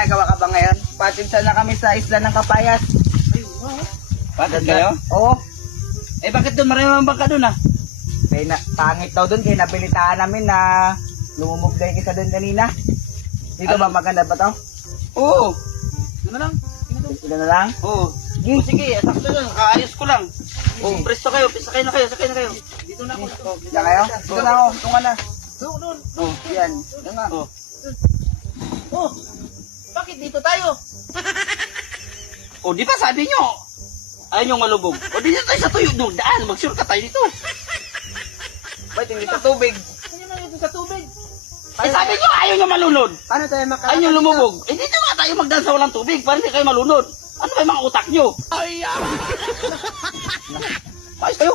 ginagawa ka ba ngayon? Patid sana kami sa isla ng Kapayas. Patid kayo? Oo. Eh bakit doon maraming bangka doon ah? Kaya pangit daw doon, kaya nabilitaan namin na lumumugday isa doon kanina. Dito ba maganda ba to? Oo. Doon na lang. Ito na lang? Oo. Sige. O sige, sakto doon. Kaayos ko lang. O, presto kayo. Sakay na kayo. Dito na ako. Diyan kayo? Dito na ako. Tunga na. Doon. Oh, yan. Yan nga. Oh. Oh. Bakit dito tayo? O, di ba sabi nyo? Ayaw nyo malubog. O, dito tayo sa tuyo. Doon, daan. Mag-shortcut tayo dito. Ba't hindi sa tubig? Ano na dito sa tubig? Eh, sabi nyo, ayaw nyo malunod. Paano tayo makalakad? Ayaw nyo lumubog. Eh, dito nga tayo magdaan sa walang tubig para hindi kayo malunod. Ano ba yung mga utak nyo? Ay, Ayos kayo.